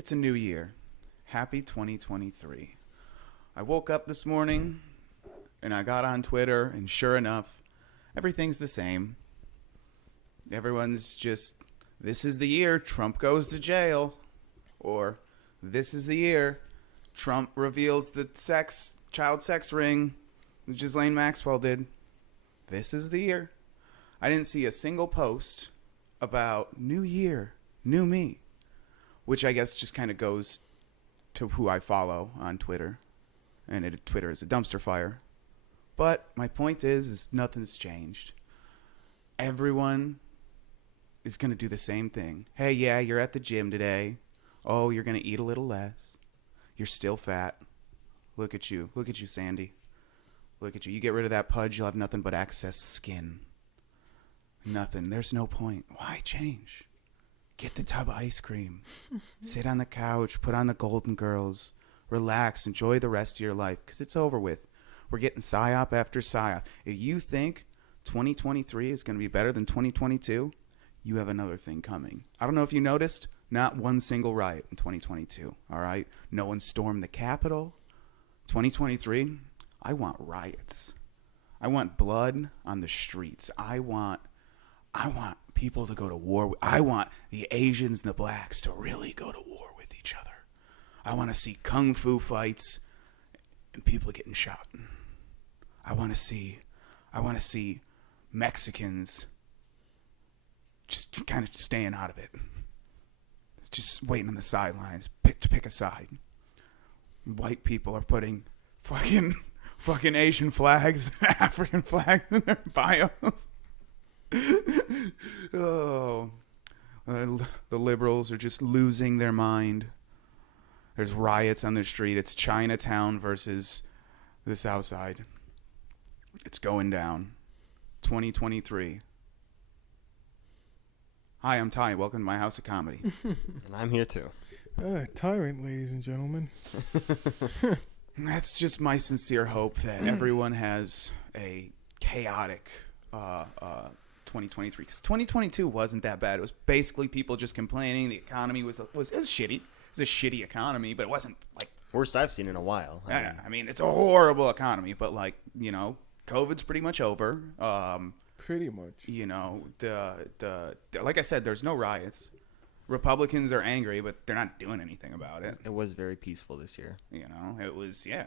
It's a new year. Happy 2023. I woke up this morning and I got on Twitter, and sure enough, everything's the same. Everyone's just, this is the year Trump goes to jail. Or, this is the year Trump reveals the child sex ring that Ghislaine Maxwell did. This is the year. I didn't see a single post about new year, new me, which I guess just kind of goes to who I follow on Twitter. And Twitter is a dumpster fire. But my point is nothing's changed. Everyone is going to do the same thing. Hey, yeah, you're at the gym today. Oh, you're going to eat a little less. You're still fat. Look at you. Look at you, Sandy. Look at you. You get rid of that pudge, you'll have nothing but excess skin. Nothing. There's no point. Why change? Get the tub of ice cream. Sit on the couch. Put on the Golden Girls. Relax. Enjoy the rest of your life, because it's over with. We're getting psyop after psyop. If you think 2023 is going to be better than 2022, you have another thing coming. I don't know if you noticed, not one single riot in 2022, all right? No one stormed the Capitol. 2023, I want riots. I want blood on the streets. I want people to go to war. I want the Asians and the blacks to really go to war with each other. I want to see kung fu fights and people getting shot. I want to see Mexicans just kind of staying out of it. Just waiting on the sidelines to pick a side. White people are putting fucking Asian flags, African flags in their bios. Oh, the liberals are just losing their mind. There's riots on the street. It's Chinatown versus the South Side. It's going down. 2023. Hi, I'm Ty. Welcome to my house of comedy. And I'm here too. Tyrant, ladies and gentlemen. That's just my sincere hope that everyone has a chaotic 2023. Because 2022 wasn't that bad. It was basically people just complaining. The economy was shitty. It was a shitty economy, but it wasn't like worst I've seen in a while. I mean, it's a horrible economy, but COVID's pretty much over. Pretty much. The like I said, there's no riots. Republicans are angry, but they're not doing anything about it. It was very peaceful this year. It was, yeah.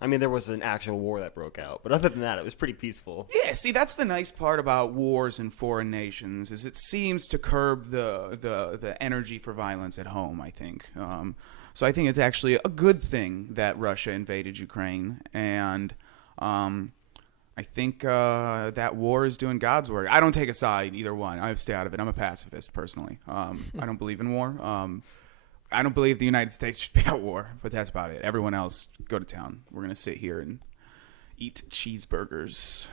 I mean, there was an actual war that broke out, but other than that, it was pretty peaceful. Yeah, see, that's the nice part about wars in foreign nations, is it seems to curb the energy for violence at home, I think. So I think it's actually a good thing that Russia invaded Ukraine, and I think that war is doing God's work. I don't take a side, either one. I stay out of it. I'm a pacifist, personally. I don't believe in war. I don't believe the United States should be at war, but that's about it. Everyone else, go to town. We're going to sit here and eat cheeseburgers,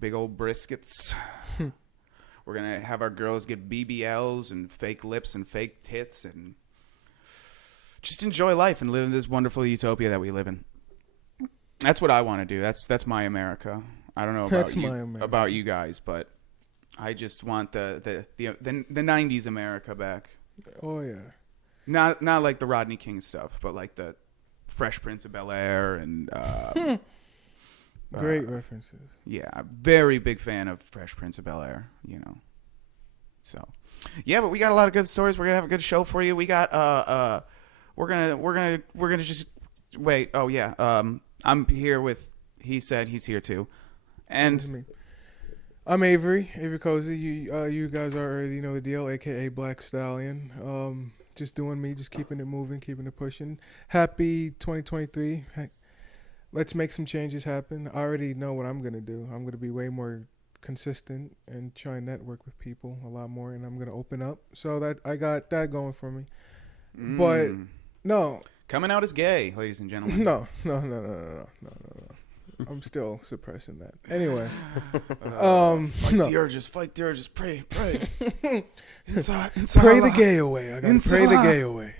big old briskets. We're going to have our girls get BBLs and fake lips and fake tits and just enjoy life and live in this wonderful utopia that we live in. That's what I want to do. That's my America. I don't know about you guys, but I just want the 90s America back. Oh yeah. Not like the Rodney King stuff, but like the Fresh Prince of Bel-Air and great references. Yeah, I'm very big fan of Fresh Prince of Bel-Air, So, yeah, but we got a lot of good stories. We're going to have a good show for you. We got we're going to just wait. Oh yeah. I'm here with He Said. He's here too. And I'm Avery Cozy. You guys already know the deal, aka Black Stallion. Just doing me, just keeping it moving, keeping it pushing. Happy 2023. Let's make some changes happen. I already know what I'm gonna do. I'm gonna be way more consistent and try and network with people a lot more, and I'm gonna open up. So that I got that going for me. But no. Coming out as gay, ladies and gentlemen. No. I'm still suppressing that. Anyway. Fight the urges, pray. Inside pray the gay away. I gotta pray the gay away.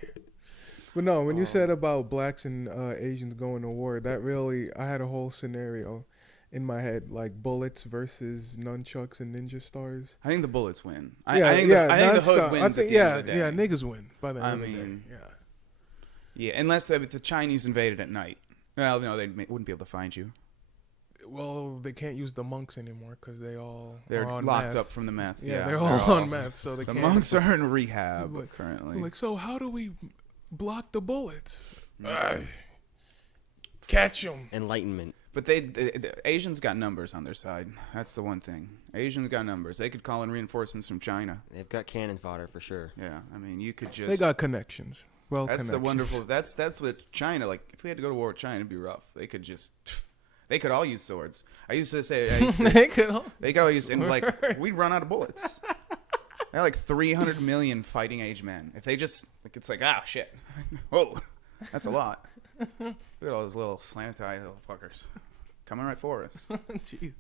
But no, when you said about blacks and Asians going to war, that really, I had a whole scenario in my head, like bullets versus nunchucks and ninja stars. I think the bullets win. I think the hood wins. Niggas win by the end of the day. Yeah. Yeah, unless the Chinese invaded at night. Well, no, they wouldn't be able to find you. Well, they can't use the monks anymore because they're They're on locked meth. up from the meth. Yeah, Yeah, they're all on meth, so they The can't. monks are in rehab Like- currently. Like, so how do we block the bullets? Catch them. Enlightenment. But the Asians got numbers on their side. That's the one thing. Asians got numbers. They could call in reinforcements from China. They've got cannon fodder for sure. Yeah, I mean, you could just. They got connections. Well, That's connections. the wonderful. That's what China. Like, if we had to go to war with China, it'd be rough. They could just. They could all use swords. I used to say. They could all. They could all use, and like we'd run out of bullets. They're like 300 million fighting age men. If they just, like, it's like, ah, shit. Whoa, that's a lot. Look at all those little slant-eyed little fuckers coming right for us. Jeez.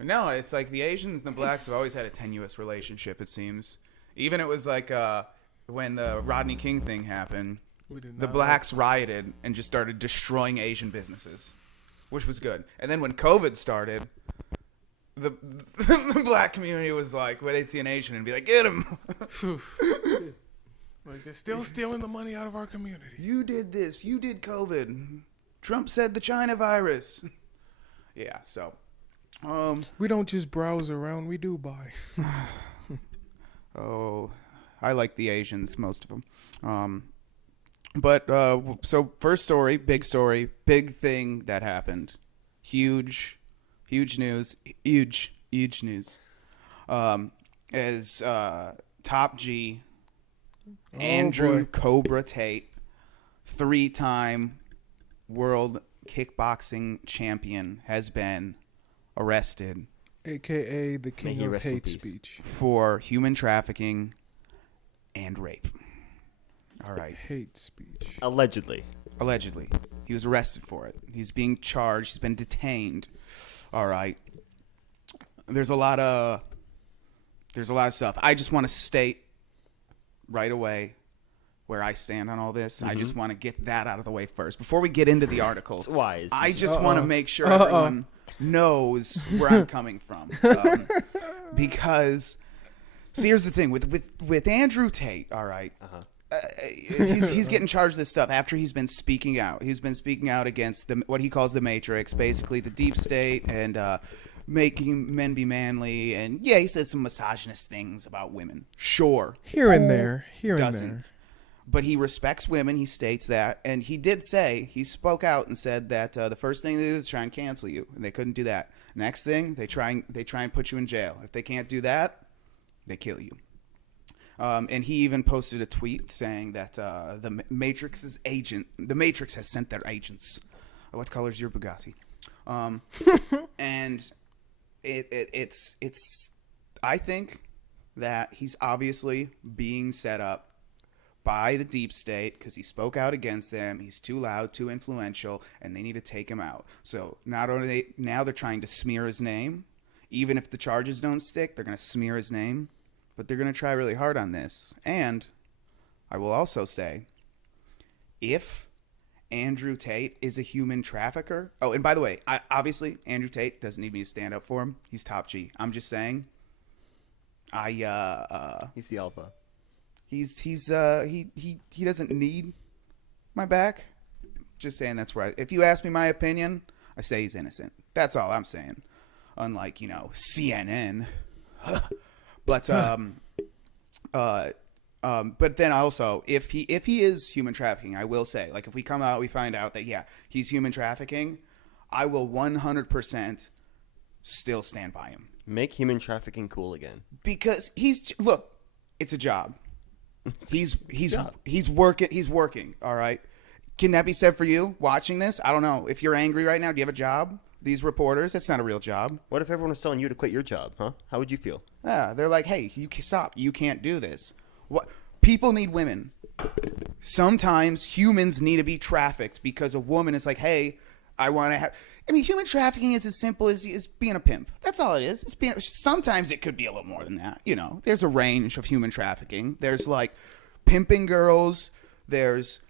No, it's like the Asians and the blacks have always had a tenuous relationship, it seems. Even it was like when the Rodney King thing happened, the blacks rioted and just started destroying Asian businesses, which was good. And then when COVID started, the black community was like, well, they'd see an Asian and be like, get him. Like, they're still stealing the money out of our community. You did this. You did COVID. Trump said the China virus. Yeah, so. We don't just browse around, we do buy. Oh, I like the Asians, most of them. But so first story, big thing that happened. Huge news. Huge news. As Top G, Andrew boy. Cobra Tate, 3-time world kickboxing champion, has been arrested AKA the May king he of rest in hate peace. speech. for human trafficking and rape. All right. Hate speech. Allegedly. Allegedly. He was arrested for it. He's being charged. He's been detained. All right. There's a lot of stuff. I just want to state right away where I stand on all this. I just want to get that out of the way first before we get into the article. It's wise. I just want to make sure everyone knows where I'm coming from. Because, see, here's the thing. With Andrew Tate, all right, he's getting charged with this stuff after he's been speaking out. He's been speaking out against what he calls the Matrix, basically the deep state, and making men be manly. And, yeah, he says some misogynist things about women. Sure. Here and there. Here and Doesn't. there. But he respects women. He states that. And he did say, he spoke out and said that the first thing they do is try and cancel you. And they couldn't do that. Next thing, they try and put you in jail. If they can't do that, they kill you. And he even posted a tweet saying that the Matrix has sent their agents. What color is your Bugatti? And it's I think that he's obviously being set up by the deep state because he spoke out against them. He's too loud, too influential, and they need to take him out. So not only now they're trying to smear his name, even if the charges don't stick, they're going to smear his name, but they're going to try really hard on this. And I will also say, if Andrew Tate is a human trafficker. Oh, and by the way, obviously Andrew Tate doesn't need me to stand up for him. He's top G. I'm just saying. He's the alpha. He doesn't need my back. Just saying that's where if you ask me my opinion, I say he's innocent. That's all I'm saying. Unlike, CNN. But but then also if he is human trafficking, I will say, like, if we come out, we find out that he's human trafficking, I will 100% still stand by him. Make human trafficking cool again. Because it's a job. He's working, all right? Can that be said for you watching this? I don't know. If you're angry right now, do you have a job? These reporters, that's not a real job. What if everyone was telling you to quit your job, huh? How would you feel? Yeah, they're like, hey, you stop. You can't do this. What? People need women. Sometimes humans need to be trafficked because a woman is like, hey, I want to have... I mean, human trafficking is as simple as being a pimp. That's all it is. Sometimes it could be a little more than that. There's a range of human trafficking. There's like pimping girls. There's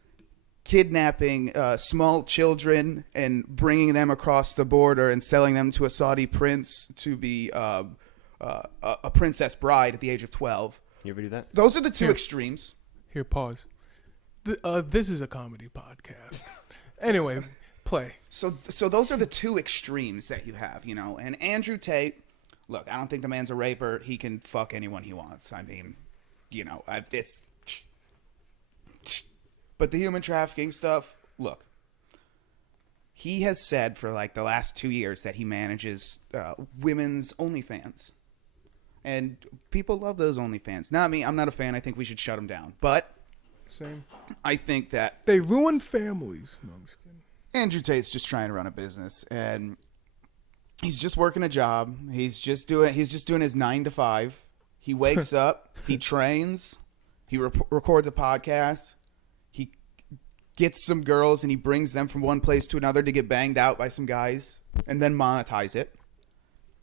kidnapping small children and bringing them across the border and selling them to a Saudi prince to be a princess bride at the age of 12. You ever do that? Those are the two extremes. Here, pause. This is a comedy podcast. Anyway, play. So those are the two extremes that you have, you know. And Andrew Tate, look, I don't think the man's a raper. He can fuck anyone he wants. I mean, you know, it's. But the human trafficking stuff, look. He has said for like the last 2 years that he manages women's OnlyFans. And people love those OnlyFans. Not me. I'm not a fan. I think we should shut them down. But Same. I think that They ruin families. No, I'm just kidding. Andrew Tate's just trying to run a business, and he's just working a job. He's just doing his 9 to 5. He wakes up, he trains, he records a podcast, he gets some girls and he brings them from one place to another to get banged out by some guys, and then monetize it.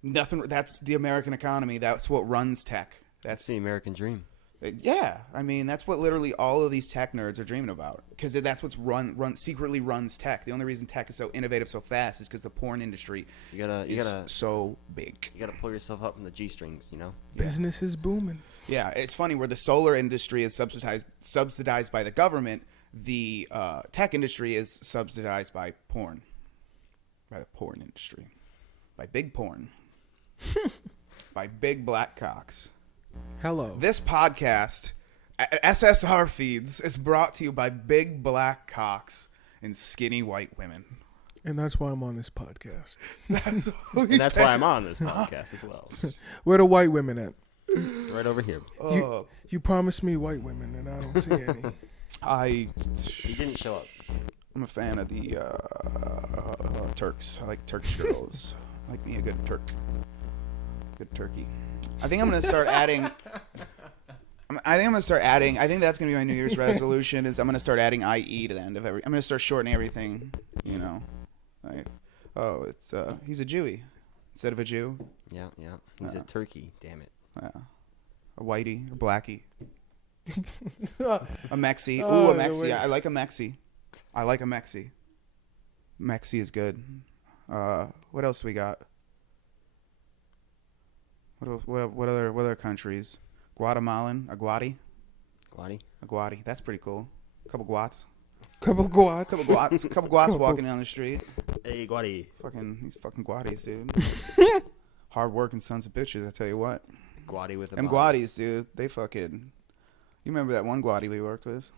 Nothing. That's the American economy. That's what runs tech. That's the American dream. Yeah, I mean that's what literally all of these tech nerds are dreaming about, because that's what's secretly runs tech. The only reason tech is so innovative so fast is because the porn industry is so big. You gotta pull yourself up from the G-strings, you know. Business is booming. Yeah, it's funny where the solar industry is subsidized by the government. The tech industry is subsidized by porn, by the porn industry, by big porn, by big black cocks. Hello. This podcast, SSR Feeds, is brought to you by big black cocks and skinny white women. And that's why I'm on this podcast. And that's why I'm on this podcast as well. Where the white women at? Right over here. You promised me white women, and I don't see any. He didn't show up. I'm a fan of the Turks. I like Turkish girls. I like me a good Turk. Good turkey. I think I'm going to start adding... I think that's going to be my New Year's resolution, is I'm going to start adding IE to the end of every... I'm going to start shortening everything, you know. He's a Jewy instead of a Jew. Yeah. He's a turkey, damn it. A whitey, a blackie. A Mexi. Ooh, a Mexi. I like a Mexi. Mexi is good. What else we got? What other countries? Guatemalan, Aguati. Aguati. That's pretty cool. Couple guats walking down the street. Hey, Guati. These fucking guatis, dude. Hard working sons of bitches, I tell you what. Guati with them guatis, dude. They fucking. You remember that one guati we worked with,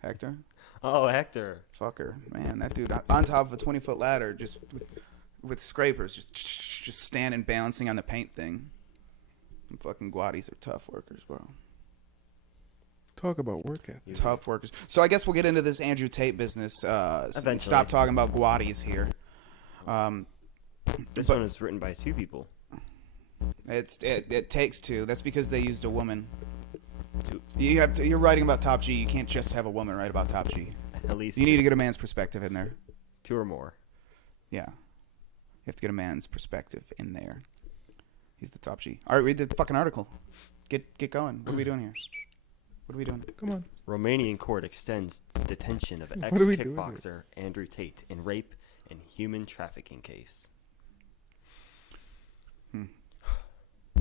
Hector? Oh, Hector. Fucker, man, that dude on top of a 20-foot ladder, just with scrapers, just standing, balancing on the paint thing. And fucking guatis are tough workers, bro. Talk about work ethic. Tough workers. So I guess we'll get into this Andrew Tate business. Eventually. Stop talking about guatis here. This one is written by 2 people. It takes 2. That's because they used a woman. You're writing about Top G. You can't just have a woman write about Top G. At least you need to get a man's perspective in there. 2 or more. Yeah, you have to get a man's perspective in there. He's the Top G. All right, read the fucking article. Get going. What are we doing here? What are we doing? Come on. Romanian court extends detention of ex-kickboxer Andrew Tate in rape and human trafficking case.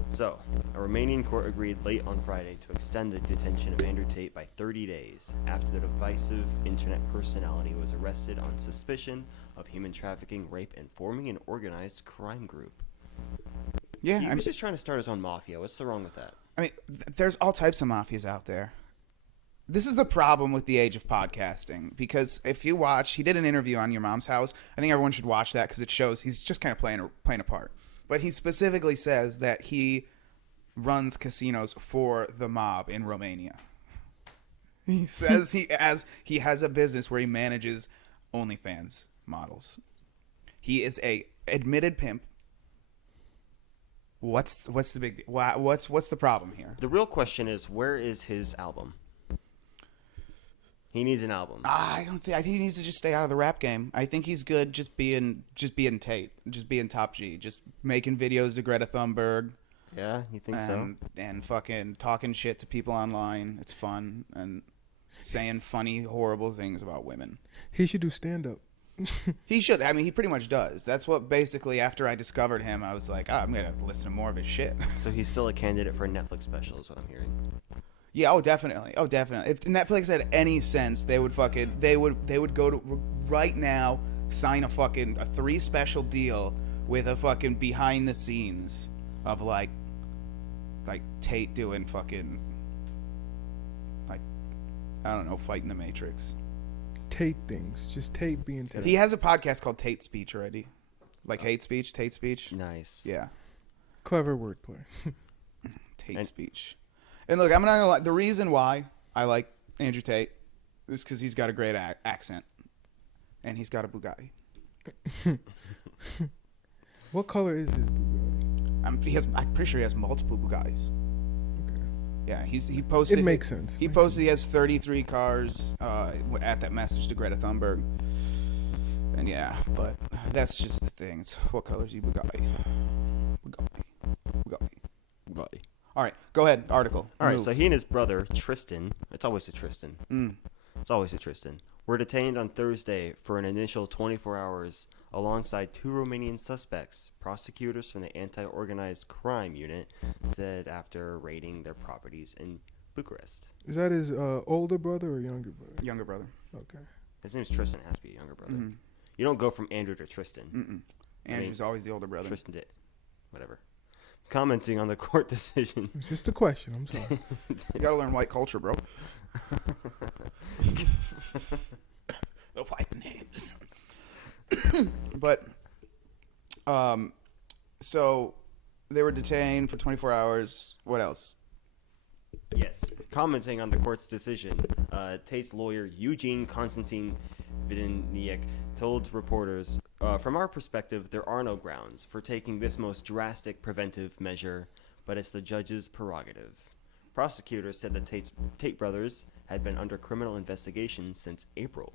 So, a Romanian court agreed late on Friday to extend the detention of Andrew Tate by 30 days after the divisive internet personality was arrested on suspicion of human trafficking, rape, and forming an organized crime group. Yeah, he was just trying to start his own mafia. What's so wrong with that? I mean, there's all types of mafias out there. This is the problem with the age of podcasting, because if you watch, he did an interview on Your Mom's House. I think everyone should watch that because it shows he's just kind of playing a part. But he specifically says that he runs casinos for the mob in Romania. He says he has a business where he manages OnlyFans models. He is a admitted pimp. What's the big deal? What's the problem here? The real question is, where is his album? He needs an album. I think he needs to just stay out of the rap game. I think he's good just being Tate, just being Top G, just making videos to Greta Thunberg. Yeah, you think so? And fucking talking shit to people online. It's fun, and saying funny, horrible things about women. He should do stand-up. He should. I mean, he pretty much does. That's what basically, after I discovered him, I was like, I'm going to listen to more of his shit. So he's still a candidate for a Netflix special is what I'm hearing. Yeah, oh definitely. Oh definitely. If Netflix had any sense, they would go to right now sign a 3 special deal with a fucking behind the scenes of like Tate doing like I don't know, fighting the Matrix. Tate things. Just Tate being Tate. He has a podcast called Tate Speech already. Like hate speech, Tate Speech. Nice. Yeah. Clever wordplay. Tate Speech. And look, I'm not gonna lie. The reason why I like Andrew Tate is because he's got a great accent, and he's got a Bugatti. What color is his Bugatti? I'm pretty sure he has multiple Bugattis. Okay. Yeah, he posted. It makes sense. He posted he has 33 cars at that message to Greta Thunberg. And yeah, but that's just the thing. It's what color is your Bugatti? Bugatti. All right, go ahead. Article. All right, Move. so he and his brother, Tristan, it's always a Tristan. It's always a Tristan, were detained on Thursday for an initial 24 hours alongside 2 Romanian suspects. Prosecutors from the Anti-Organized Crime Unit said after raiding their properties in Bucharest. Is that his older brother or younger brother? Younger brother. Okay. His name's Tristan. It has to be a younger brother. Mm-hmm. You don't go from Andrew to Tristan. Andrew's always the older brother. Tristan did. Whatever. Commenting on the court decision. It's just a question. I'm sorry. You gotta learn white culture, bro. The white names. But, so they were detained for 24 hours. What else? Yes. Commenting on the court's decision, Tate's lawyer, Eugene Konstantin Vidiniak, told reporters, from our perspective, there are no grounds for taking this most drastic preventive measure, but it's the judge's prerogative. Prosecutors said the Tate brothers had been under criminal investigation since April.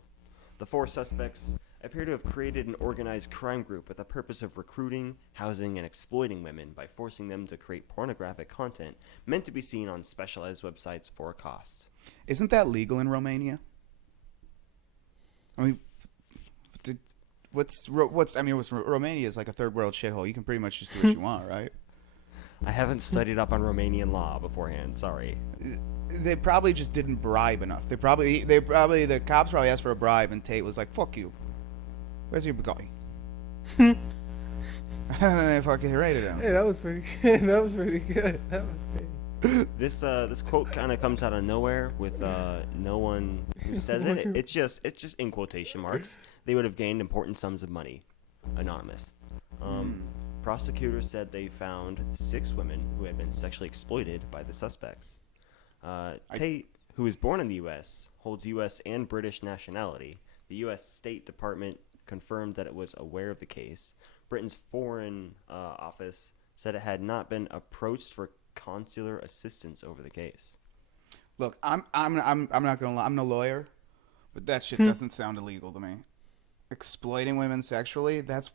The 4 suspects appear to have created an organized crime group with the purpose of recruiting, housing, and exploiting women by forcing them to create pornographic content meant to be seen on specialized websites for a cost. Isn't that legal in Romania? I mean, Romania is like a third world shithole. You can pretty much just do what you want, right? I haven't studied up on Romanian law beforehand. Sorry. They probably just didn't bribe enough. The cops probably asked for a bribe, and Tate was like, "Fuck you. Where's your Bugatti?" And then they fucking raided him. Hey, that was pretty good. That was pretty good. That was pretty. This quote kind of comes out of nowhere with no one who says it. It's just in quotation marks. They would have gained important sums of money. Anonymous. Prosecutors said they found 6 women who had been sexually exploited by the suspects. Tate, who was born in the U.S., holds U.S. and British nationality. The U.S. State Department confirmed that it was aware of the case. Britain's Foreign Office said it had not been approached for consular assistance over the case. Look, I'm not gonna lie. I'm no lawyer, but that shit doesn't sound illegal to me. Exploiting women sexually, that's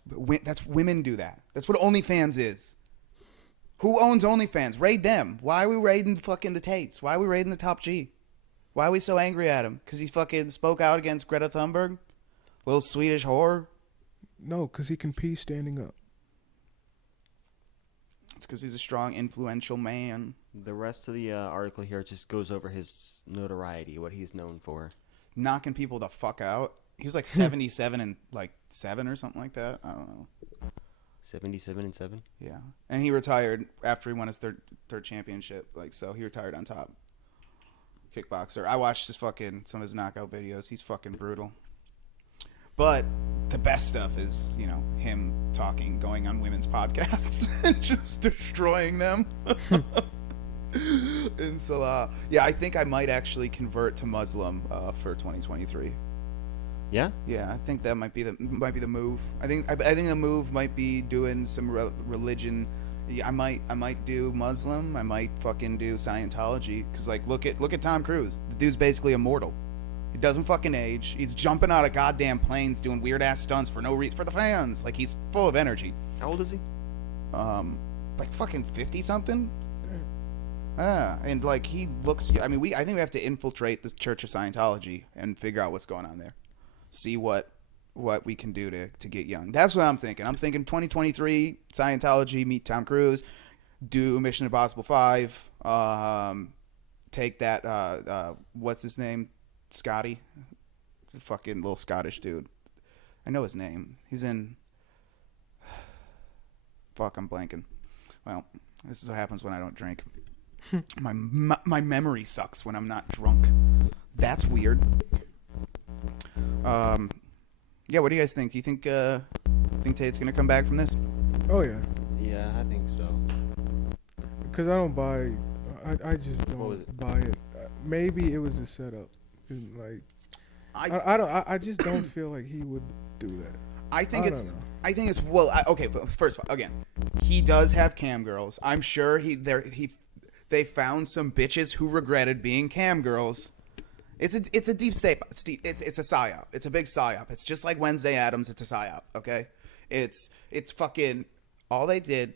women do that. That's what OnlyFans is. Who owns OnlyFans? Raid them. Why are we raiding fucking the Tates? Why are we raiding the top G? Why are we so angry at him? Because he fucking spoke out against Greta Thunberg? Little Swedish whore? No, because he can pee standing up. It's because he's a strong, influential man. The rest of the article here just goes over his notoriety, what he's known for. Knocking people the fuck out. He was like 77 and like 7 or something like that. I don't know. 77 and 7? Yeah. And he retired after he won his third championship. Like, so he retired on top. Kickboxer. I watched some of his knockout videos. He's fucking brutal. But the best stuff is, him going on women's podcasts and just destroying them. And so, yeah, I think I might actually convert to Muslim for 2023. Yeah? Yeah, I think that might be the move. I think the move might be doing some religion. Yeah, I might do Muslim. I might fucking do Scientology. Cause like look at Tom Cruise. The dude's basically immortal. He doesn't fucking age. He's jumping out of goddamn planes, doing weird ass stunts for no reason, for the fans. Like he's full of energy. How old is he? Like fucking 50 something. And like he looks. I mean, I think we have to infiltrate the Church of Scientology and figure out what's going on there. See what we can do to get young. That's what I'm thinking. I'm thinking 2023 Scientology, meet Tom Cruise, do Mission Impossible 5, take that what's his name, Scotty, the fucking little Scottish dude. I know his name. He's in. Fuck, I'm blanking. Well, this is what happens when I don't drink. My memory sucks when I'm not drunk. That's weird. Yeah, what do you guys think? Do you think Tate's gonna come back from this? Oh yeah, Yeah, I think so. because I don't buy. I just What was don't it? buy it. Maybe it was a setup. Like I I don't. I just don't feel like he would do that. I think I it's. don't know. I think it's well. Okay, but first of all, again, he does have cam girls. I'm sure they found some bitches who regretted being cam girls. It's a deep state. It's a psyop. It's a big psyop. It's just like Wednesday Addams. It's a psyop. Okay, it's fucking all they did.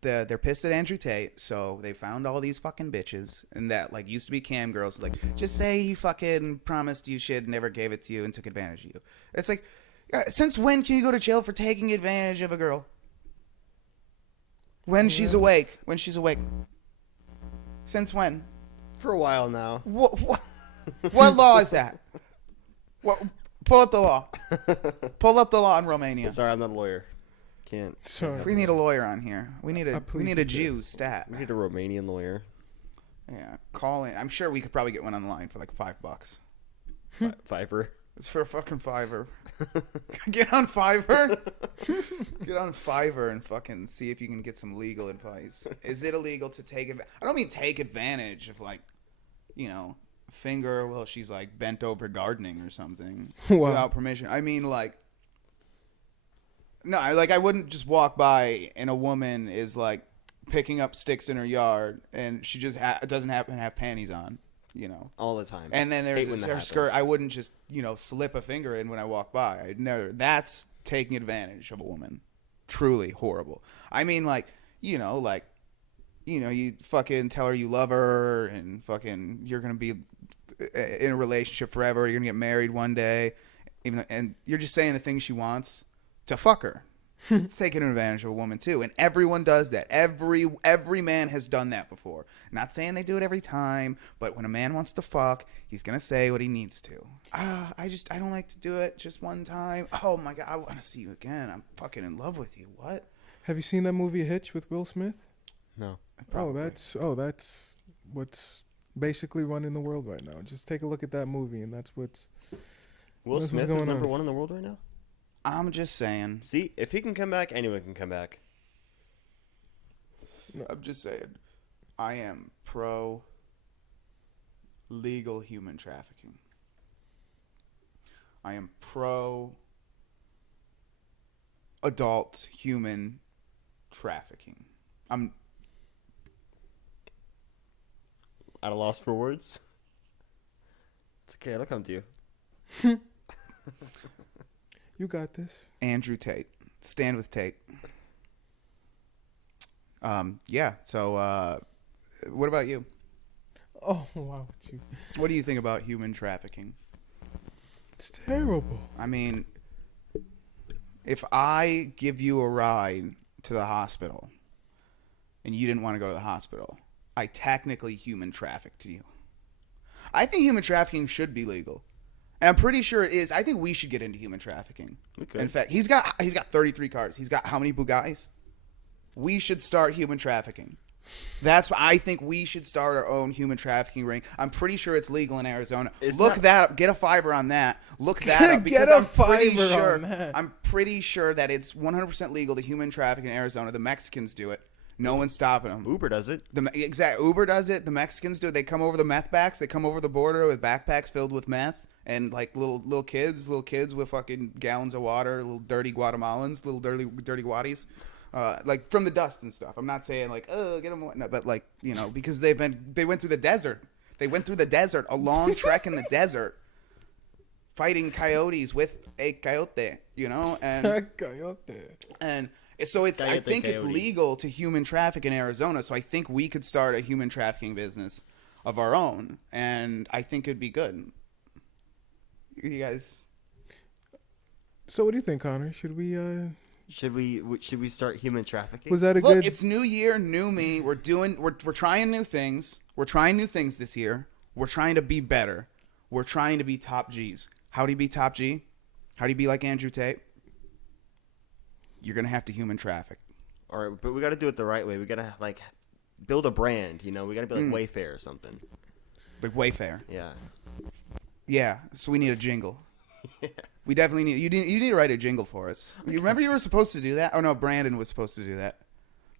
They're pissed at Andrew Tate, so they found all these fucking bitches and that like used to be cam girls. Like just say he fucking promised you shit, never gave it to you, and took advantage of you. It's like, since when can you go to jail for taking advantage of a girl? When she's awake. When she's awake. Since when? For a while now. What law is that? What? Pull up the law. Pull up the law in Romania. Sorry, I'm not a lawyer. Can't. Sorry. We need a lawyer on here. We need a plead Jew the fifth. stat. We need a Romanian lawyer. Yeah, call in. I'm sure we could probably get one on the line for like $5. Fiverr. It's for a fucking Fiverr. Get on Fiverr. Get on Fiverr and fucking see if you can get some legal advice. Is it illegal to take advantage? I don't mean take advantage of like, finger while she's like bent over gardening or something Wow. without permission. I mean like, no, I wouldn't just walk by and a woman is like picking up sticks in her yard and she just doesn't happen to have panties on. All the time. And then Hate when there's that her happens. skirt. I wouldn't just, slip a finger in when I walk by. I'd never. That's taking advantage of a woman. Truly horrible. I mean, you fucking tell her you love her and fucking you're going to be in a relationship forever. You're going to get married one day. And you're just saying the things she wants to fuck her. It's taking advantage of a woman too, and everyone does that. Every man has done that before. Not saying they do it every time, but when a man wants to fuck, he's gonna say what he needs to. I don't like to do it just one time. Oh my god, I want to see you again. I'm fucking in love with you. What? Have you seen that movie Hitch with Will Smith? No. Oh, that's what's basically running the world right now. Just take a look at that movie, and that's what's. Will What's Smith is going number on? one in the world right now? I'm just saying. See, if he can come back, anyone can come back. I'm just saying. I am pro legal human trafficking. I am pro adult human trafficking. I'm At a loss for words? It's okay, it'll come to you. You got this. Andrew Tate. Stand with Tate. Yeah. So, what about you? Oh wow, What do you think about human trafficking? it's terrible. I mean, if I give you a ride to the hospital and you didn't want to go to the hospital, I technically human trafficked you. I think human trafficking should be legal. And I'm pretty sure it is. I think we should get into human trafficking. We could. In fact, he's got 33 cars. He's got how many Bugattis? We should start human trafficking. That's why I think we should start our own human trafficking ring. I'm pretty sure it's legal in Arizona. Look that up. Get a Fiverr on that. Look that up because Get a I'm pretty Fiverr sure on that. I'm pretty sure that it's 100% legal to human traffic in Arizona. The Mexicans do it. No one's stopping them. Uber does it. Exact Uber does it. The Mexicans do it. They come over the meth backs. They come over the border with backpacks filled with meth and like little kids with fucking gallons of water. Little dirty Guatemalans. Little dirty Guatis. Like from the dust and stuff. I'm not saying like, oh, get them, no, but like, because they went through the desert. They went through the desert, a long trek in the desert, fighting coyotes with a coyote, and so it's. I think it's legal to human traffic in Arizona. So I think we could start a human trafficking business of our own, and I think it'd be good. You guys. So what do you think, Connor? Should we Should we start human trafficking? Was that a Look, good? it's new year, new me. We're trying new things. We're trying new things this year. We're trying to be better. We're trying to be top G's. How do you be top G? How do you be like Andrew Tate? You're gonna have to human traffic. All right, but we got to do it the right way. We got to like build a brand. You know, we got to be like Wayfair or something. Like Wayfair. Yeah. Yeah. So we need a jingle. We definitely need you need to write a jingle for us. You remember you were supposed to do that? Oh no, Brandon was supposed to do that.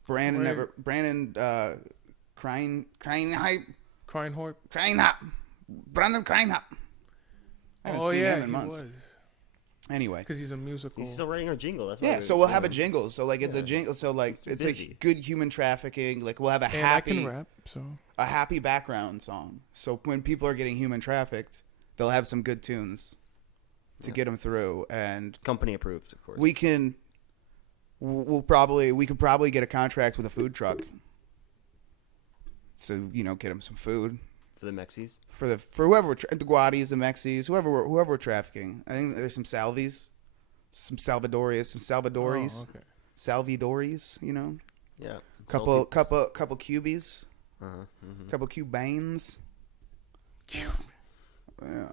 Brandon Right. never. Brandon crying hype. Kreinhort. Crying up. Brandon crying up. I haven't seen him in he months. was. Anyway. Because he's a musical. He's still writing our jingle. That's why Yeah, we're so we'll have a doing it. jingle. So like it's a jingle. So like it's a busy. good human trafficking. Like we'll have a and I happy can rap, so. a happy background song. So when people are getting human trafficked, they'll have some good tunes to get them through, and Company approved, of course. we could probably get a contract with a food truck. So get them some food for the Mexies. for whoever the Guadis, the Mexis, whoever we're trafficking. I think there's some Salvies, some Salvadoris, Oh, okay. Salvadoris. Yeah. Couple Cubies, Mm-hmm. couple Cubanes. Yeah.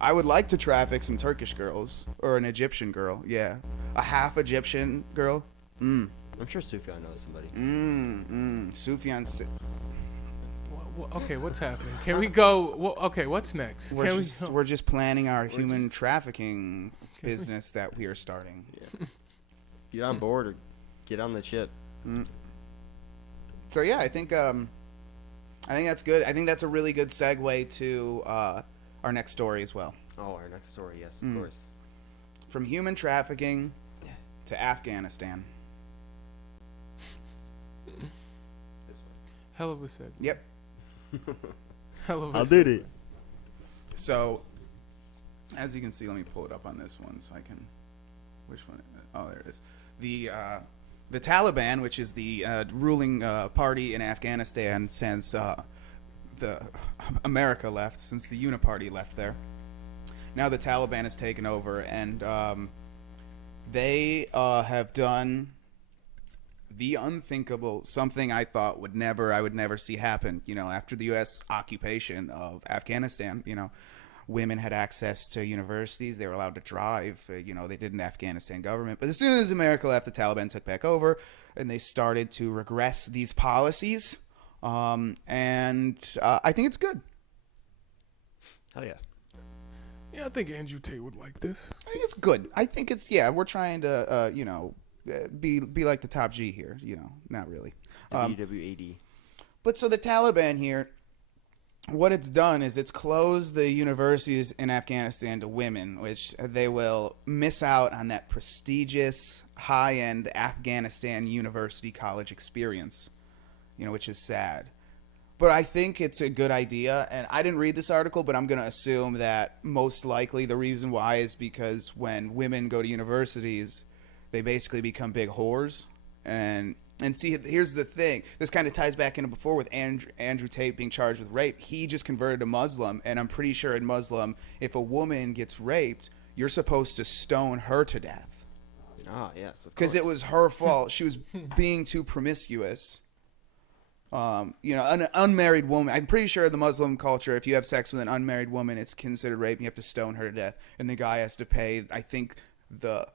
I would like to traffic some Turkish girls or an Egyptian girl. Yeah, a half Egyptian girl. I'm sure Sufjan knows somebody. Sufjan. Okay, what's happening? Can we go? Well, okay, what's next? We're just planning our human trafficking business that we are starting. Yeah. Get on board or get on the ship. So yeah, I think that's good. I think that's a really good segue to our next story as well. Oh, our next story, yes, of course. From human trafficking to Afghanistan. Hell of a segue. Yep. Hell of a I did segue. it. So, as you can see, let me pull it up on this one so I can. Which one? Oh, there it is. The Taliban, which is the ruling party in Afghanistan since the America left, since the Uniparty left there. Now the Taliban has taken over, and they have done the unthinkable, something I thought I would never see happen. After the U.S. occupation of Afghanistan, women had access to universities. They were allowed to drive. They didn't Afghanistan government. But as soon as America left, the Taliban took back over, and they started to regress these policies. And I think it's good. Hell yeah. Yeah, I think Andrew Tate would like this. I think it's good. I think it's we're trying to be like the top G here. Not really. WWAD. But so the Taliban here, what it's done is it's closed the universities in Afghanistan to women, which they will miss out on that prestigious, high-end Afghanistan university college experience, which is sad. But I think it's a good idea, and I didn't read this article, but I'm going to assume that most likely the reason why is because when women go to universities, they basically become big whores. And see, here's the thing. This kind of ties back into before with Andrew Tate being charged with rape. He just converted to Muslim, and I'm pretty sure in Muslim, if a woman gets raped, you're supposed to stone her to death. Ah, yes, of course. Because it was her fault. She was being too promiscuous. An unmarried woman. I'm pretty sure in the Muslim culture, if you have sex with an unmarried woman, it's considered rape. And you have to stone her to death, and the guy has to pay. I think the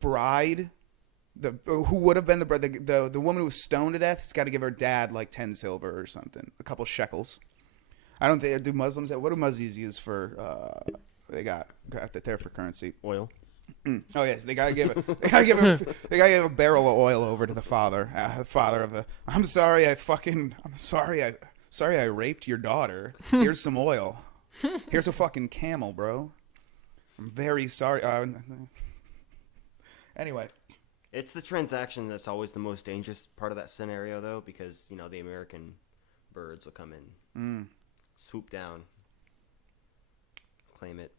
bride, who would have been the bride, the woman who was stoned to death, has got to give her dad like 10 silver or something, a couple shekels. I don't think Muslims. What do Muslims use for? They got that there for currency. Oil. Oh yes, they gotta give a barrel of oil over to the father of the. I'm sorry, I raped your daughter. Here's some oil. Here's a fucking camel, bro. I'm very sorry. Anyway, It's the transaction that's always the most dangerous part of that scenario, though, because the American birds will come in, swoop down, claim it.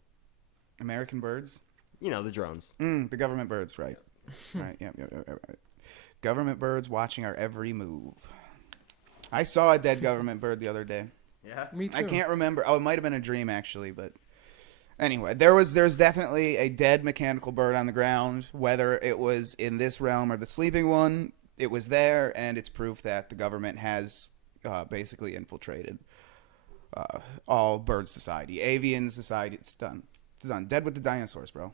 American birds. The drones. The government birds, right? Right. Yeah. Government birds watching our every move. I saw a dead government bird the other day. Yeah. Me too. I can't remember. Oh, it might have been a dream actually, but Anyway, there's definitely a dead mechanical bird on the ground. Whether it was in this realm or the sleeping one, it was there, and it's proof that the government has basically infiltrated all bird society, avian society. It's done. It's done. Dead with the dinosaurs, bro.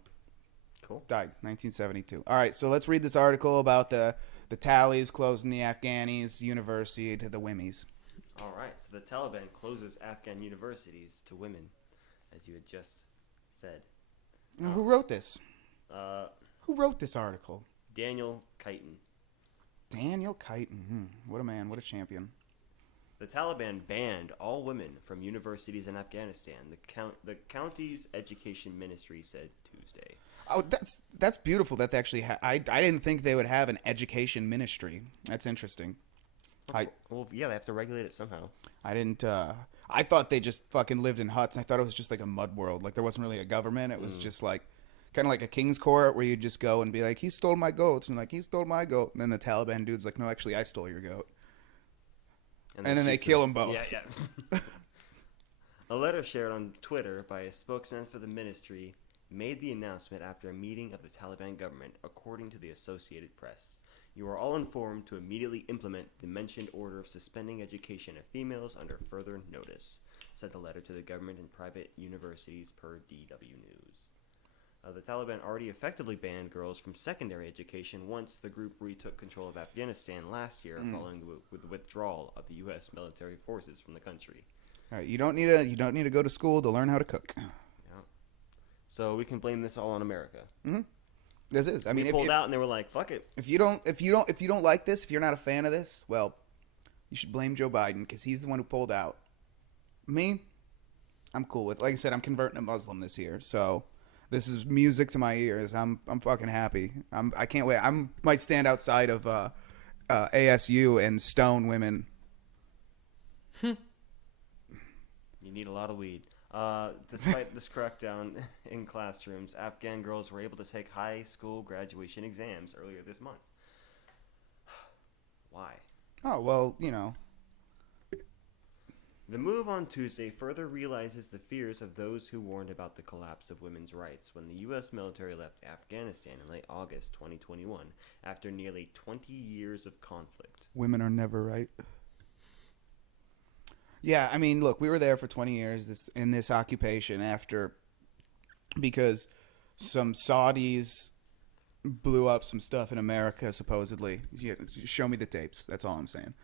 Cool. Died 1972. All right, so let's read this article about the tallies closing the Afghanis university to the wimmies. All right. So the Taliban closes Afghan universities to women, as you had just said. Now, who wrote this? Uh, Who wrote this article? Daniel Keighton. Daniel Keighton. What a man. What a champion. The Taliban banned all women from universities in Afghanistan. The county's education ministry said Tuesday. Oh, that's beautiful. That they actually I didn't think they would have an education ministry. That's interesting. Well, yeah, they have to regulate it somehow. I didn't. I thought they just fucking lived in huts. I thought it was just like a mud world. Like there wasn't really a government. It was just like kind of like a king's court where you just go and be like, he stole my goats, and like he stole my goat, and then the Taliban dude's like, no, actually, I stole your goat, and then they kill them both. Yeah. A letter shared on Twitter by a spokesman for the ministry made the announcement after a meeting of the Taliban government, according to the Associated Press. You are all informed to immediately implement the mentioned order of suspending education of females under further notice, said the letter to the government and private universities per DW News. The Taliban already effectively banned girls from secondary education once the group retook control of Afghanistan last year following the withdrawal of the U.S. military forces from the country. All right, you don't need to go to school to learn how to cook. Yeah. So we can blame this all on America. Mm-hmm. This is. I mean, we pulled out and they were like, "Fuck it." If you don't like this, if you're not a fan of this, well, you should blame Joe Biden because he's the one who pulled out. Me, I'm cool with. Like I said, I'm converting to Muslim this year, so this is music to my ears. I'm fucking happy. I can't wait. Might stand outside of ASU and stone women. You need a lot of weed. Despite this crackdown in classrooms, Afghan girls were able to take high school graduation exams earlier this month. Why? Oh, well, you know. The move on Tuesday further realizes the fears of those who warned about the collapse of women's rights when the U.S. military left Afghanistan in late August 2021 after nearly 20 years of conflict. Women are never right. Yeah, I mean, look, we were there for 20 years in this occupation because some Saudis blew up some stuff in America, supposedly. Show me the tapes. That's all I'm saying.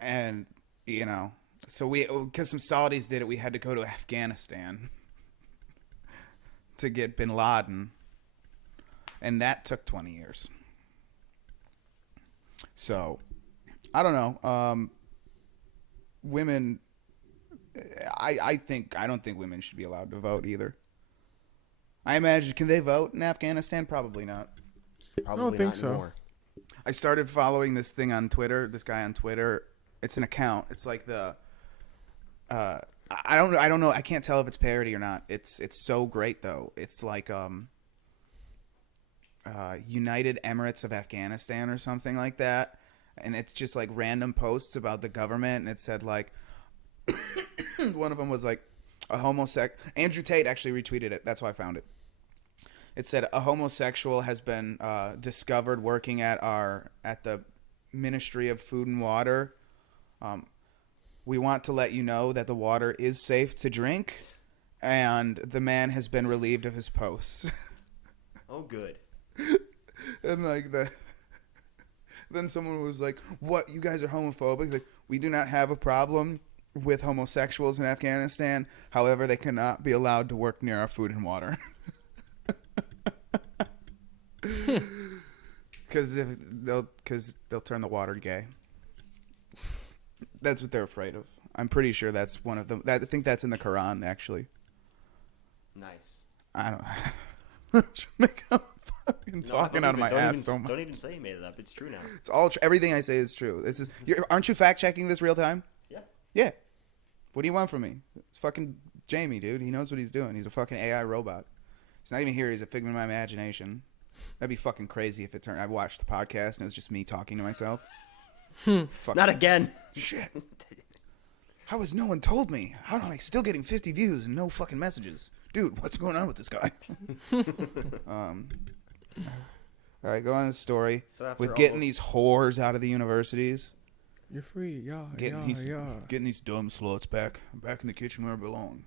And, you know, so because some Saudis did it, we had to go to Afghanistan to get bin Laden. And that took 20 years. So, I don't know. Women, I don't think women should be allowed to vote either. I imagine, can they vote in Afghanistan? Probably not. Probably I don't think not so. anymore. I started following this thing on Twitter. This guy on Twitter. It's an account. It's like the. I don't know. I can't tell if it's parody or not. It's so great though. It's like United Emirates of Afghanistan or something like that. And it's just like random posts about the government, and it said like one of them was like a homosexual. Andrew Tate actually retweeted it. That's why I found it. It said a homosexual has been discovered working at the Ministry of Food and Water. We want to let you know that the water is safe to drink, and the man has been relieved of his post. Oh, good. And like then someone was like, "What? You guys are homophobic?" Like, we do not have a problem with homosexuals in Afghanistan. However, they cannot be allowed to work near our food and water. Because they'll turn the water gay. That's what they're afraid of. I'm pretty sure that's one of them. I think that's in the Quran, actually. Nice. I don't. I'm fucking talking out of my ass so much. Don't even say you made it up. It's true now. It's all everything I say is true. This is. Aren't you fact checking this real time? Yeah. Yeah. What do you want from me? It's fucking Jamie, dude. He knows what he's doing. He's a fucking AI robot. He's not even here. He's a figment of my imagination. That'd be fucking crazy if it turned. I watched the podcast and it was just me talking to myself. Not again. Shit. How has no one told me? How am I still getting 50 views and no fucking messages? Dude, what's going on with this guy? All right, go on the story. So after With getting almost- these whores out of the universities. You're free, yeah, Getting yeah. getting these dumb sluts back in the kitchen where I belong.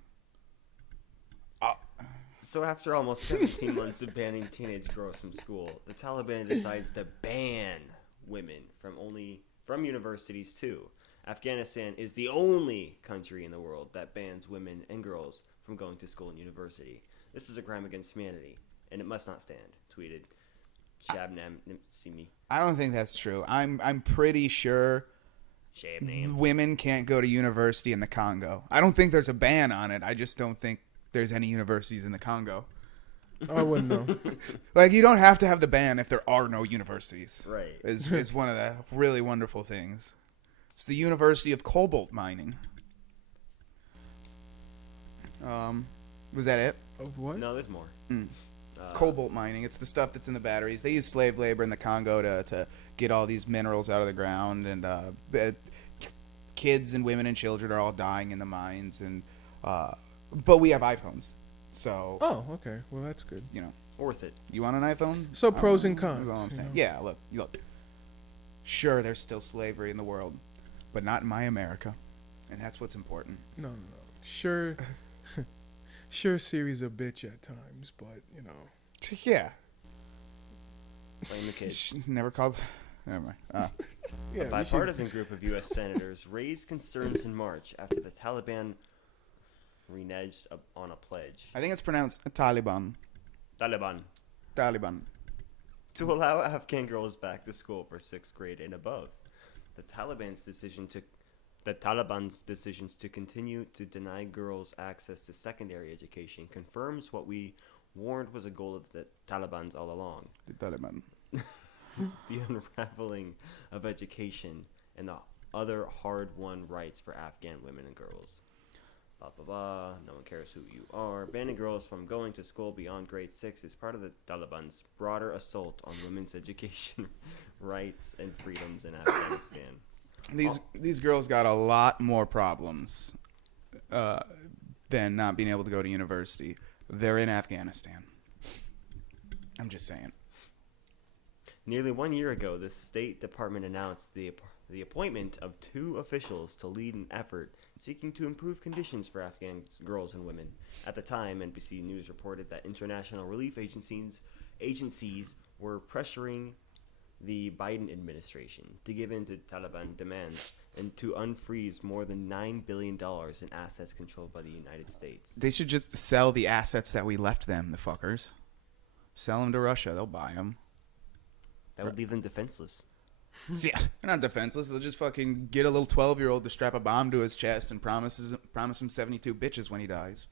So after almost 17 months of banning teenage girls from school, the Taliban decides to ban women from universities too. Afghanistan is the only country in the world that bans women and girls from going to school and university. This is a crime against humanity, and it must not stand. Tweeted Shabnam Simi. I don't think that's true. I'm pretty sure Shabnam. women can't go to university in the Congo. I don't think there's a ban on it. I just don't think there's any universities in the Congo. I wouldn't know. Like, you don't have to have the ban if there are no universities. Right. Is one of the really wonderful things. It's the University of Cobalt Mining. Was that it? Of what? No, there's more. Cobalt mining. It's the stuff that's in the batteries. They use slave labor in the Congo to get all these minerals out of the ground, and kids and women and children are all dying in the mines. And but we have iPhones, so Oh, okay. Well, that's good. you know, Worth it. you want an iPhone? So pros and That's cons, all I'm you saying. know. Yeah, look. Sure, there's still slavery in the world, but not in my America, and that's what's important. No. Sure, sure, Siri's a bitch at times, but you know. Yeah, Blame the kids. never called. Never mind. Yeah, A we should- bipartisan group of U.S. senators raised concerns in March after the Taliban reneged on a pledge. I think it's pronounced Taliban. Taliban. To allow Afghan girls back to school for 6th grade and above. The Taliban's decisions to continue to deny girls access to secondary education confirms what we warned was a goal of the Taliban's all along. The Taliban. The unraveling of education and the other hard-won rights for Afghan women and girls. Blah, blah, blah. No one cares who you are. Banning girls from going to school beyond grade 6 is part of the Taliban's broader assault on women's education rights and freedoms in Afghanistan. These girls got a lot more problems than not being able to go to university. They're in Afghanistan. I'm just saying. Nearly 1 year ago, the State Department announced the appointment of 2 officials to lead an effort seeking to improve conditions for Afghan girls and women. At the time, NBC News reported that international relief agencies were pressuring the Biden administration to give in to Taliban demands and to unfreeze more than $9 billion in assets controlled by the United States. They should just sell the assets that we left them, the fuckers. Sell them to Russia. They'll buy them. That would leave them defenseless. Yeah, they're not defenseless. They'll just fucking get a little 12-year-old to strap a bomb to his chest and promise him 72 bitches when he dies.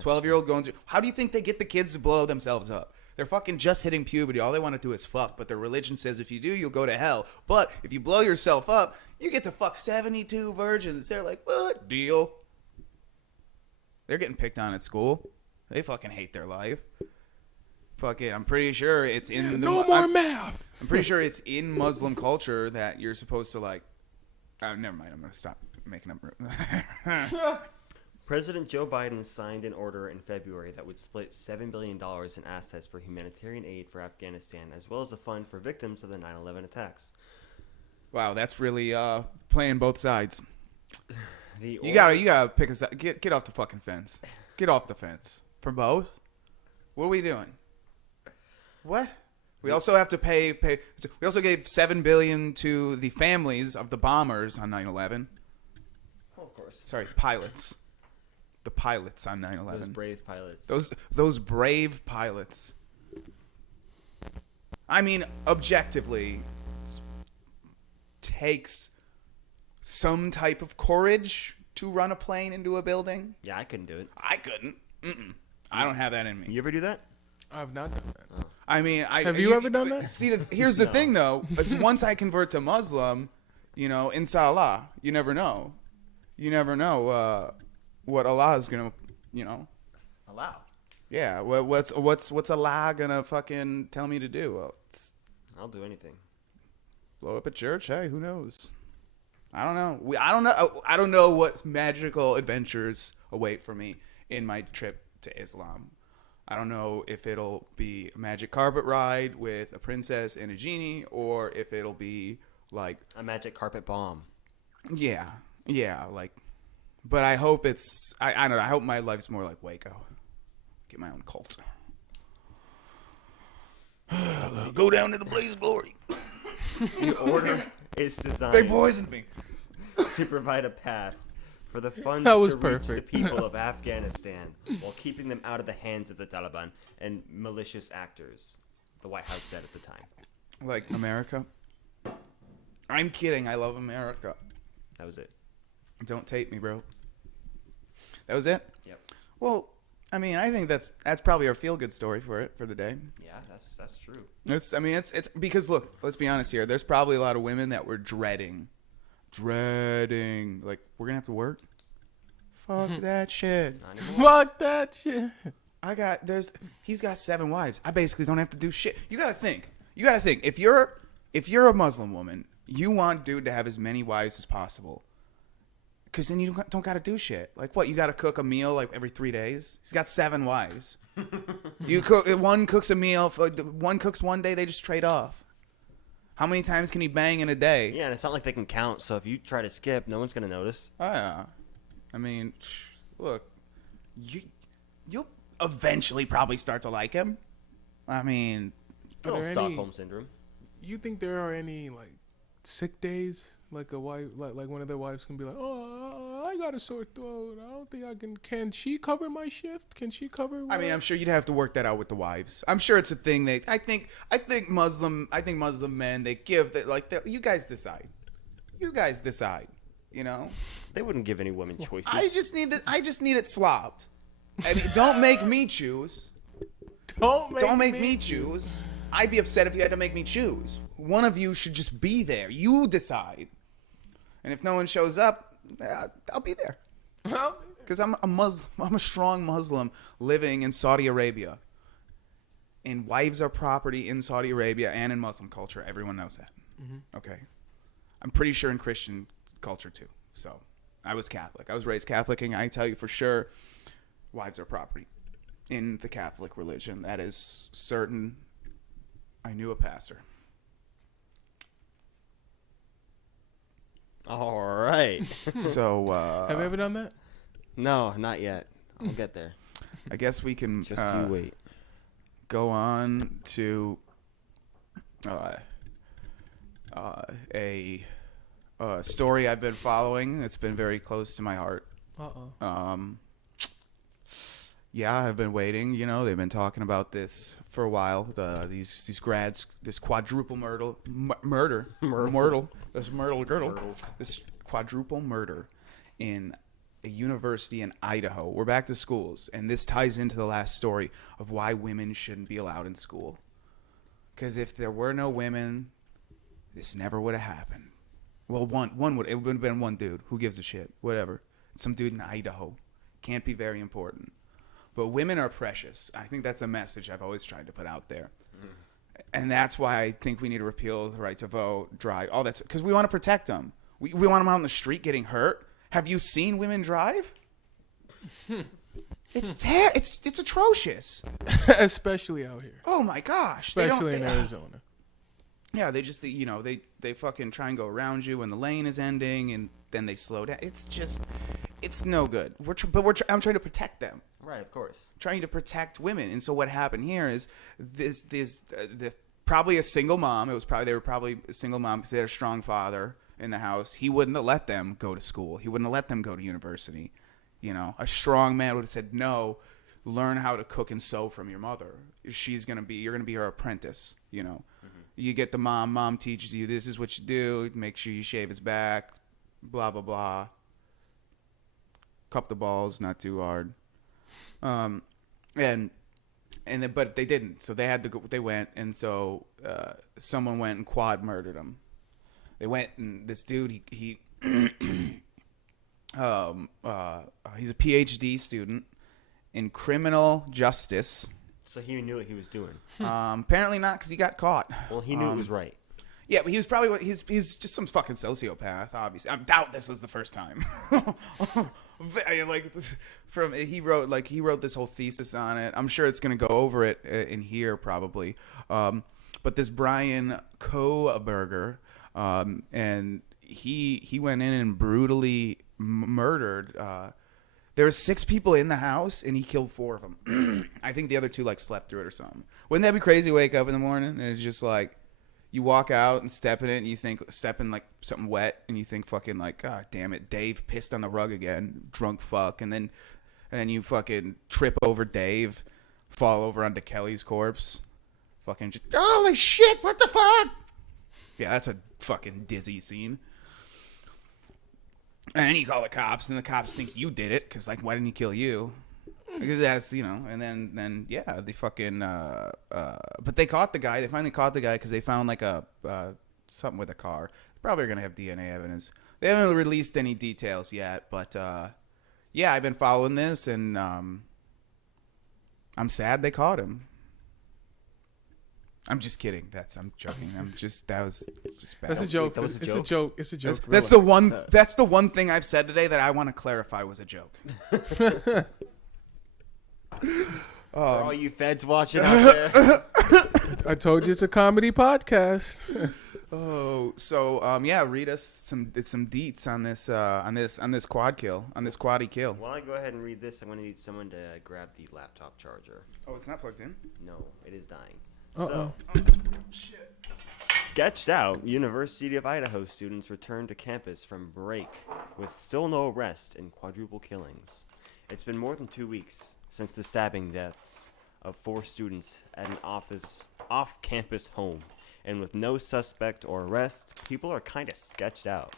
12-year-old going to... How do you think they get the kids to blow themselves up? They're fucking just hitting puberty. All they want to do is fuck. But their religion says if you do, you'll go to hell. But if you blow yourself up, you get to fuck 72 virgins. They're like, what? Deal. They're getting picked on at school. They fucking hate their life. Fuck it. I'm pretty sure it's in the... math. I'm pretty sure it's in Muslim culture that you're supposed to like... never mind. I'm going to stop making up... President Joe Biden signed an order in February that would split $7 billion in assets for humanitarian aid for Afghanistan, as well as a fund for victims of the 9/11 attacks. Wow, that's really playing both sides. The You gotta pick a side. Get off the fucking fence. Get off the fence. For both? What are we doing? What? We also have to pay. We also gave $7 billion to the families of the bombers on 9/11. Oh, of course. Sorry, pilots. The pilots on 9/11. Those brave pilots. Those brave pilots. I mean, objectively, takes some type of courage to run a plane into a building. Yeah, I couldn't do it. I couldn't. I don't have that in me. You ever do that? I've not done that. I mean, Have you ever done that? See, here's the thing, though. Is once I convert to Muslim, inshallah, you never know. You never know what Allah is gonna, Allow. Yeah. What's Allah gonna fucking tell me to do? Well, I'll do anything. blow up a church. Hey, who knows? I don't know. I don't know what magical adventures await for me in my trip to Islam. I don't know if it'll be a magic carpet ride with a princess and a genie, or if it'll be like a magic carpet bomb. Yeah, like. But I hope it's. I don't know. I hope my life's more like Waco. Get my own cult. Go down to the blaze of glory. The order is designed. They poisoned me. To provide a path for the funds That was to perfect. reach the people of Afghanistan while keeping them out of the hands of the Taliban and malicious actors, the White House said at the time. Like America? I'm kidding. I love America. That was it. Don't tape me, bro. That was it? Yep. Well, I mean, I think that's probably our feel-good story for the day. Yeah, that's true. It's because, look, let's be honest here. There's probably a lot of women that were dreading, like, we're gonna have to work. Fuck that shit. Not anymore. Fuck that shit. He's got 7 wives. I basically don't have to do shit. You gotta think. If you're a Muslim woman, you want dude to have as many wives as possible. Because then you don't got to do shit. Like, what? You got to cook a meal like every 3 days? He's got 7 wives. One cooks a meal. One cooks one day. They just trade off. How many times can he bang in a day? Yeah, and it's not like they can count. So if you try to skip, no one's gonna notice. Oh, yeah. I mean, look, you'll eventually probably start to like him. I mean, Are Little there Stockholm syndrome. You think there are any like sick days? Like a wife, like one of their wives can be like, "Oh, I got a sore throat. I don't think I can. Can she cover my shift? Can she cover?" I mean, I'm sure you'd have to work that out with the wives. I'm sure it's a thing that I think Muslim men, they give that, like, you guys decide. You know, They wouldn't give any women choices. I just need it slobbed. I mean, don't make me choose. Don't make me choose. I'd be upset if you had to make me choose. One of you should just be there. You decide. And if no one shows up, I'll be there. Because I'm a Muslim. I'm a strong Muslim living in Saudi Arabia. And wives are property in Saudi Arabia and in Muslim culture. Everyone knows that. Mm-hmm. Okay. I'm pretty sure in Christian culture too. So I was Catholic. I was raised Catholic, and I tell you for sure, wives are property in the Catholic religion. That is certain. I knew a pastor. All right. So have you ever done that? No, not yet. I'll get there. I guess we can Just you wait. go on to a story I've been following. It's been very close to my heart. Yeah, I've been waiting. You know, they've been talking about this for a while. These grads, this quadruple this quadruple murder in a university in Idaho. We're back to schools, and this ties into the last story of why women shouldn't be allowed in school. Because if there were no women, this never would have happened. Well, it would have been one dude. Who gives a shit? Whatever. Some dude in Idaho. Can't be very important. But women are precious. I think that's a message I've always tried to put out there. And that's why I think we need to repeal the right to vote, drive, all that. Because we want to protect them. We want them out on the street getting hurt. Have you seen women drive? It's atrocious. Especially out here. Oh my gosh. Especially in Arizona. Yeah, they just, they fucking try and go around you when the lane is ending, and then they slow down. It's just, it's no good. I'm trying to protect them. Right, of course. Trying to protect women. And so what happened here is probably a single mom. They were probably a single mom because they had a strong father in the house. He wouldn't have let them go to school. He wouldn't have let them go to university. You know, a strong man would have said, no, learn how to cook and sew from your mother. You're going to be her apprentice, you know. Mm-hmm. You get the mom teaches you, this is what you do. Make sure you shave his back, blah, blah, blah. Cup the balls, not too hard. But they didn't. So they had to go. They went, and so someone went and quad murdered him. They went, and this dude, he's a PhD student in criminal justice. So he knew what he was doing. Apparently not, because he got caught. Well, he knew it was right. Yeah, but he was probably he's just some fucking sociopath. Obviously, I doubt this was the first time. Like he wrote this whole thesis on it. I'm sure it's gonna go over it in here probably. But this Brian Koberger, and he went in and brutally murdered. There were 6 people in the house, and he killed 4 of them. I think the other 2 like slept through it or something. Wouldn't that be crazy? Wake up in the morning and it's just like you walk out and step in it, and you think step in like something wet, and you think fucking like, God damn it, Dave pissed on the rug again, drunk fuck, and then you fucking trip over Dave, fall over onto Kelly's corpse, fucking just holy shit, what the fuck? Yeah, that's a fucking dizzy scene. And then you call the cops, and the cops think you did it, because, like, why didn't he kill you? Because that's, and then yeah, they fucking, but they caught the guy. They finally caught the guy because they found, like, something with a car. They're probably going to have DNA evidence. They haven't released any details yet, but, yeah, I've been following this, and, I'm sad they caught him. I'm just kidding. I'm joking. That was just bad. That's a joke. That was a It's joke? a joke. It's a joke. That's the one. That's the one thing I've said today that I want to clarify was a joke. For all you feds watching out there. I told you it's a comedy podcast. Oh, so yeah, read us some deets on this quad kill, on this quaddy kill. While I go ahead and read this, I'm going to need someone to grab the laptop charger. Oh, it's not plugged in? No, it is dying. Uh-oh. So, sketched out, University of Idaho students return to campus from break with still no arrest and quadruple killings. It's been more than 2 weeks since the stabbing deaths of 4 students at an off-campus home. And with no suspect or arrest, people are kind of sketched out.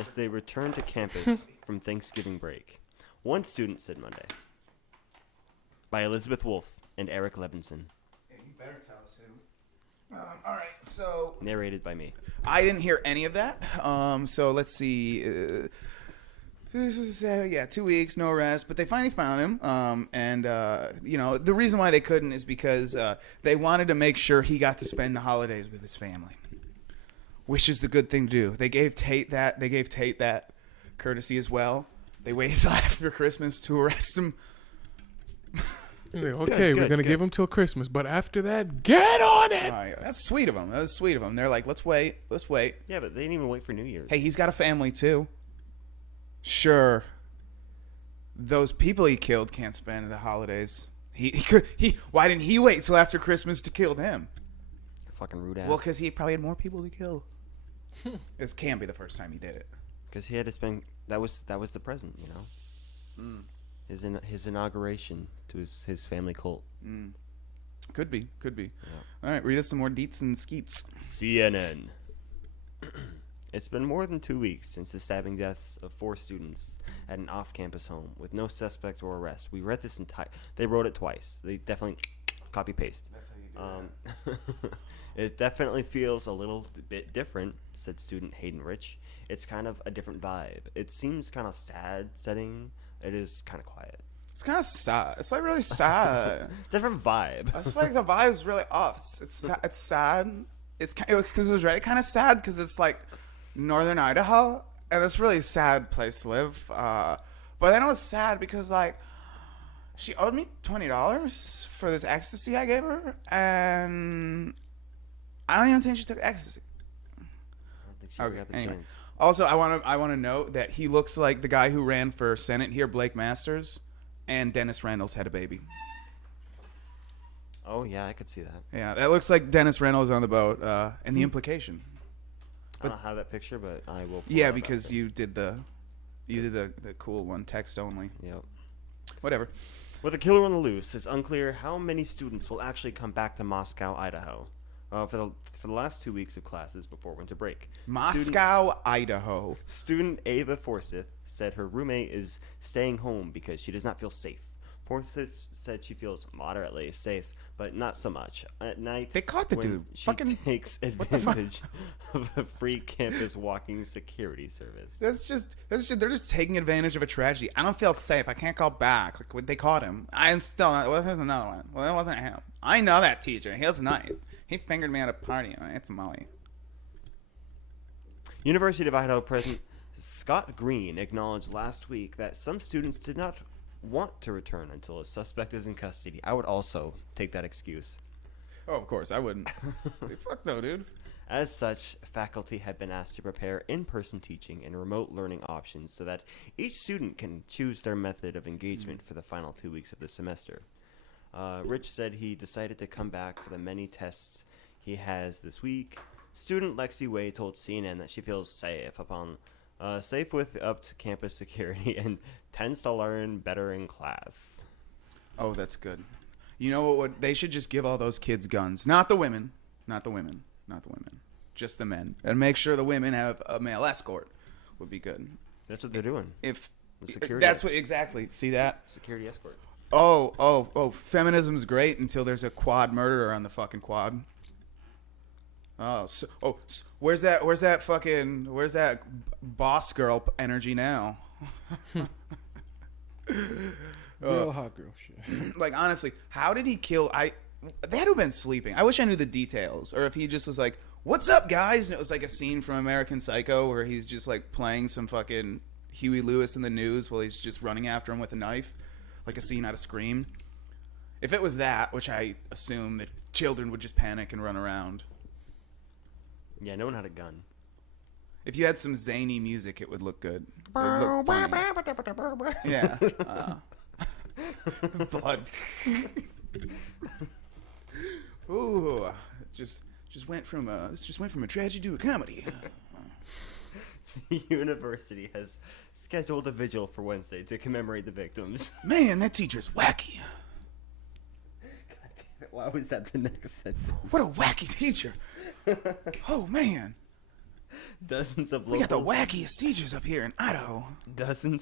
As they return to campus from Thanksgiving break. One student said Monday. By Elizabeth Wolfe and Eric Levinson. Yeah, you better tell us who. All right, so Narrated by me. I didn't hear any of that. So let's see. This is, 2 weeks, no arrest, but they finally found him. And the reason why they couldn't is because they wanted to make sure he got to spend the holidays with his family, which is the good thing to do. They gave Tate that courtesy as well. They waited till after Christmas to arrest him. Like, okay, we're gonna give him till Christmas, but after that, get on it. Yeah, that's sweet of them. That was sweet of them. They're like, let's wait. Yeah, but they didn't even wait for New Year's. Hey, he's got a family too. Sure. Those people he killed can't spend the holidays. Why didn't he wait till after Christmas to kill them? Fucking rude ass. Well, because he probably had more people to kill. This can't be the first time he did it. Because he had to spend. That was the present, you know. Mm. His inauguration to his family cult. Mm. Could be. Yeah. All right, read us some more deets and skeets. CNN. It's been more than 2 weeks since the stabbing deaths of 4 students at an off-campus home with no suspect or arrest. We read this entire. They wrote it twice. They definitely copy paste. That's how you do It definitely feels a little bit different, said student Hayden Rich. It's kind of a different vibe. It seems kind of sad setting. It is kind of quiet. It's kind of sad. It's like really sad. Different vibe. It's like the vibe's really off. It's sad. Because it was really kind of sad because it's like northern Idaho, and it's a really sad place to live. But then it was sad because like she owed me $20 for this ecstasy I gave her, and I don't even think she took ecstasy. I don't think she got the Anyway. chance. Also, I want to note that he looks like the guy who ran for Senate here, Blake Masters, and Dennis Reynolds had a baby. Oh yeah, I could see that. Yeah, that looks like Dennis Reynolds on the boat, and the implication. I don't have that picture, but I will. Pull Yeah, it up because after. you did the cool one, text only. Yep. Whatever. With a killer on the loose, it's unclear how many students will actually come back to Moscow, Idaho, for the last 2 weeks of classes before winter break. Moscow, Idaho. Student Ava Forsyth said her roommate is staying home because she does not feel safe. Forsyth said she feels moderately safe, but not so much. At night, They caught the when dude. she Fucking takes advantage of a free campus walking security service. that's just they're just taking advantage of a tragedy. I don't feel safe. I can't call back. Like they caught him. I still. Well, there's another one. Well, that wasn't him. I know that teacher. He was nice. He fingered me at a party. It's Molly. University of Idaho President Scott Green acknowledged last week that some students did not want to return until a suspect is in custody. I would also take that excuse. Oh, of course, I wouldn't. Fuck no, dude. As such, faculty have been asked to prepare in-person teaching and remote learning options so that each student can choose their method of engagement for the final 2 weeks of the semester. Rich said he decided to come back for the many tests he has this week. Student Lexi Way told CNN that she feels safe with upped campus security and tends to learn better in class. Oh, that's good. You know what? They should just give all those kids guns. Not the women. Just the men. And make sure the women have a male escort would be good. That's what they're doing. If The security. That's what exactly. See that? Security escort. Oh. Feminism's great until there's a quad murderer on the fucking quad. Where's that boss girl energy now? Real hot girl shit. Like, honestly, how did he kill? They had to have been sleeping. I wish I knew the details, or if he just was like, "What's up, guys?" And it was like a scene from American Psycho where he's just like playing some fucking Huey Lewis in the news while he's just running after him with a knife, like a scene out of Scream. If it was that, which I assume that children would just panic and run around. Yeah, no one had a gun. If you had some zany music, it would look good. It would look funny. Yeah. Blood. Ooh, just went from a tragedy to a comedy. The university has scheduled a vigil for Wednesday to commemorate the victims. Man, that teacher's wacky. Why was that the next sentence? What a wacky teacher. Oh man, Dozens of we got the local wackiest teachers up here in Idaho. dozens